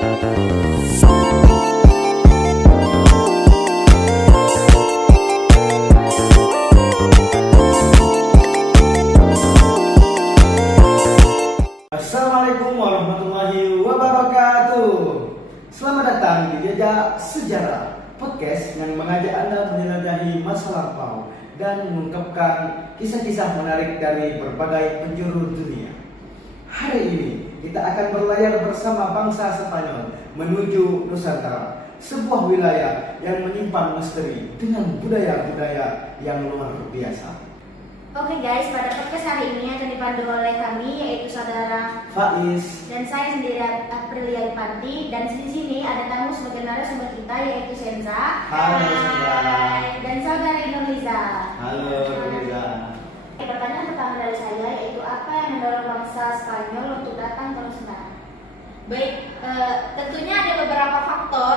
Assalamualaikum warahmatullahi wabarakatuh. Selamat datang di Jejak Sejarah, podcast yang mengajak Anda menjelajahi masa lampau dan mengungkapkan kisah-kisah menarik dari berbagai penjuru dunia. Hari ini kita akan berlayar bersama bangsa Spanyol menuju Nusantara, sebuah wilayah yang menyimpan misteri dengan budaya-budaya yang luar biasa. Oke guys, pada podcast hari ini akan dipandu oleh kami, yaitu saudara Faiz dan saya sendiri Aprilia Ipanti. Dan di sini ada tamu sebagai narasumber kita, yaitu Senza. Halo, Senza. Dan saudara Indonesia. Halo Indonesia. Pertanyaan pertama dari saya yaitu apa yang mendorong bangsa Spanyol untuk datang ke Nusantara? Baik, tentunya ada beberapa faktor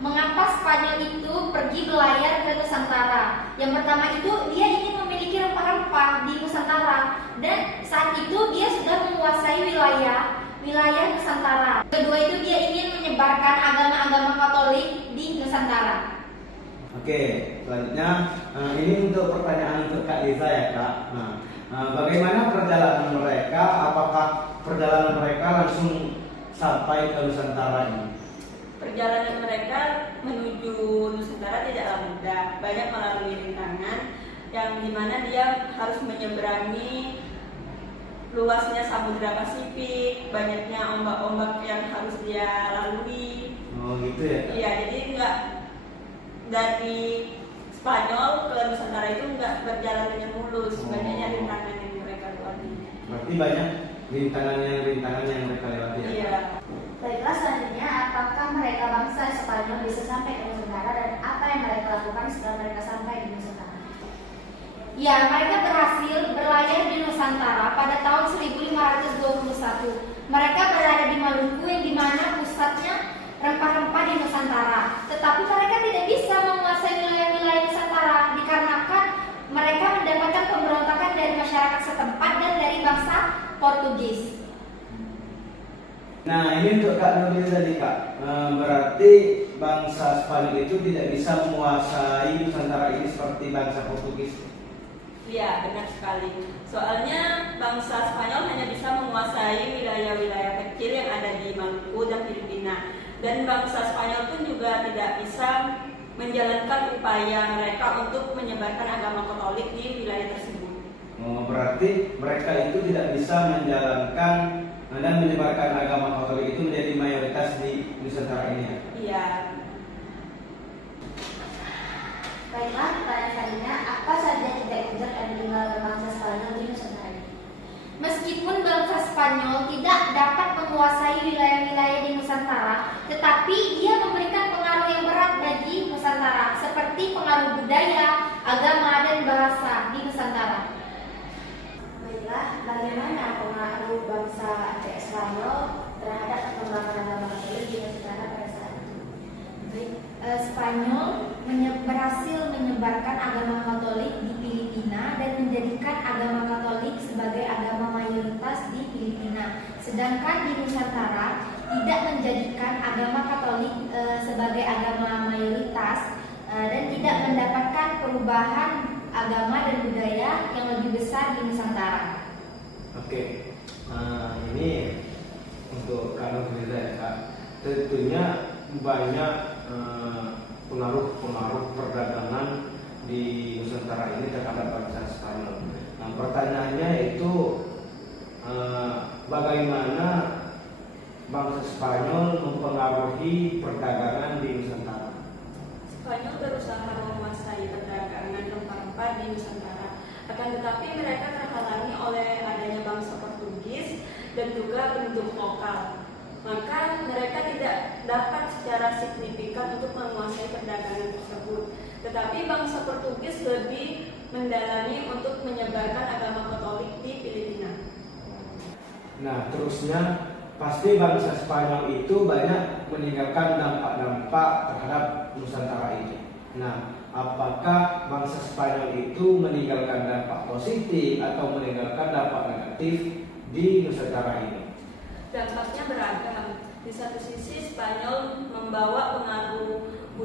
mengapa Spanyol itu pergi berlayar ke Nusantara. Yang pertama itu dia ingin memiliki rempah-rempah di Nusantara, dan saat itu dia sudah menguasai wilayah Nusantara. Kedua itu dia ingin menyebarkan agama-agama Katolik di Nusantara. Oke, selanjutnya ini untuk pertanyaan untuk Kak Liza ya Kak. Bagaimana perjalanan mereka? Apakah perjalanan mereka langsung sampai ke Nusantara ini? Perjalanan mereka menuju Nusantara tidaklah mudah, banyak melalui rintangan yang dimana dia harus menyeberangi luasnya Samudra Pasifik, banyaknya ombak-ombak yang harus dia lalui. Oh gitu ya? Iya, jadi enggak dari Spanyol ke Nusantara itu enggak berjalan dengan mulus, banyaknya rintangan yang mereka lewati. Berarti banyak rintangan yang mereka lewati ya? Iya. Baiklah, selanjutnya apakah mereka bangsa Spanyol bisa sampai ke Nusantara dan apa yang mereka lakukan setelah mereka sampai di Nusantara? Ya, mereka berhasil berlayar di Nusantara pada tahun 1521. Mereka berada di Maluku yang dimana pusatnya rempah-rempah di Nusantara. Tetapi mereka tidak bisa menguasai wilayah-wilayah Nusantara dikarenakan mereka mendapatkan pemberontakan dari masyarakat setempat dan dari bangsa Portugis. Nah ini untuk Kak Nuril tadi Kak, berarti bangsa Spanyol itu tidak bisa menguasai Nusantara ini seperti bangsa Portugis. Iya, benar sekali. Soalnya bangsa Spanyol hanya bisa menguasai wilayah-wilayah kecil yang ada di Maluku dan Filipina. Dan bangsa Spanyol pun juga tidak bisa menjalankan upaya mereka untuk menyebarkan agama Katolik di wilayah tersebut. Oh, berarti mereka itu tidak bisa menjalankan dan menyebarkan agama Katolik itu menjadi mayoritas di Nusantara ini ya? Iya. Baiklah, pertanyaan selanjutnya, apa saja jejak-jejak yang ditinggalkan bangsa Spanyol di Nusantara ini? Meskipun bangsa Spanyol tidak dapat menguasai wilayah-wilayah di Nusantara, tetapi dia memberikan pengaruh yang berat bagi Nusantara, seperti pengaruh budaya, agama, dan bahasa di Nusantara. Baiklah, bagaimana pengaruh bangsa Spanyol terhadap perkembangan agama Katolik di Nusantara pada saat itu? Baik, Spanyol berhasil menyebarkan agama Katolik di Filipina dan menjadikan agama Katolik sebagai agama mayoritas di Filipina. Sedangkan di Nusantara tidak menjadikan agama Katolik sebagai agama mayoritas dan tidak mendapatkan perubahan agama dan budaya yang lebih besar di Nusantara. Oke, ini untuk Kak Nuril ya Kak, tentunya banyak pengaruh perdagangan di Nusantara ini terhadap bangsa Spanyol. Nah, pertanyaannya itu bagaimana bangsa Spanyol mempengaruhi perdagangan di Nusantara? Spanyol berusaha menguasai perdagangan rempah-rempah di Nusantara. Akan tetapi mereka terhalangi oleh adanya bangsa Portugis dan juga penduduk lokal. Maka mereka tidak dapat secara signifikan untuk menguasai perdagangan tersebut. Tetapi bangsa Portugis lebih mendalami untuk menyebarkan agama Katolik di Filipina. Nah, terusnya pasti bangsa Spanyol itu banyak meninggalkan dampak-dampak terhadap Nusantara ini. Nah, apakah bangsa Spanyol itu meninggalkan dampak positif atau meninggalkan dampak negatif di Nusantara ini? Dampaknya beragam. Di satu sisi Spanyol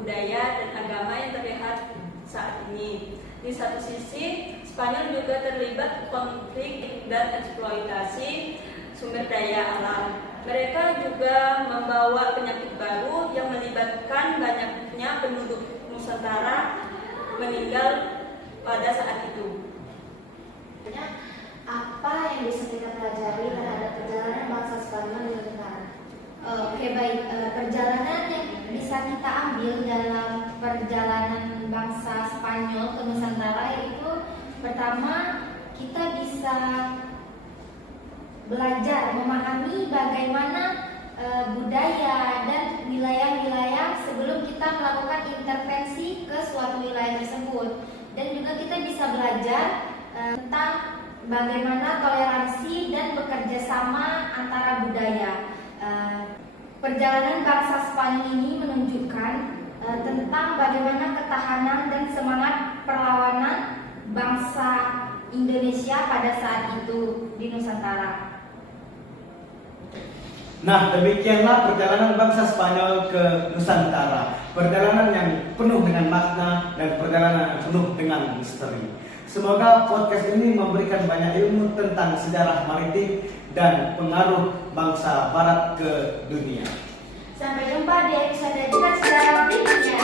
budaya dan agama yang terlihat saat ini. Di satu sisi, Spanyol juga terlibat konflik dan eksploitasi sumber daya alam. Mereka juga membawa penyakit baru yang melibatkan banyaknya penduduk Nusantara meninggal pada saat itu. Apa yang bisa kita pelajari terhadap perjalanan bangsa Spanyol di Nusantara? Oke, baik. Perjalanan yang bisa kita ambil dalam perjalanan bangsa Spanyol ke Nusantara itu pertama, kita bisa belajar memahami bagaimana budaya dan wilayah-wilayah sebelum kita melakukan intervensi ke suatu wilayah tersebut. Dan juga kita bisa belajar tentang bagaimana toleransi dan bekerja sama antara budaya. Perjalanan bangsa Spanyol ini menunjukkan tentang bagaimana ketahanan dan semangat perlawanan bangsa Indonesia pada saat itu di Nusantara. Nah, demikianlah perjalanan bangsa Spanyol ke Nusantara. Perjalanan yang penuh dengan makna dan perjalanan yang penuh dengan misteri. Semoga podcast ini memberikan banyak ilmu tentang sejarah maritim dan pengaruh bangsa Barat ke dunia. Sampai jumpa di episode Cerita Sejarah berikutnya.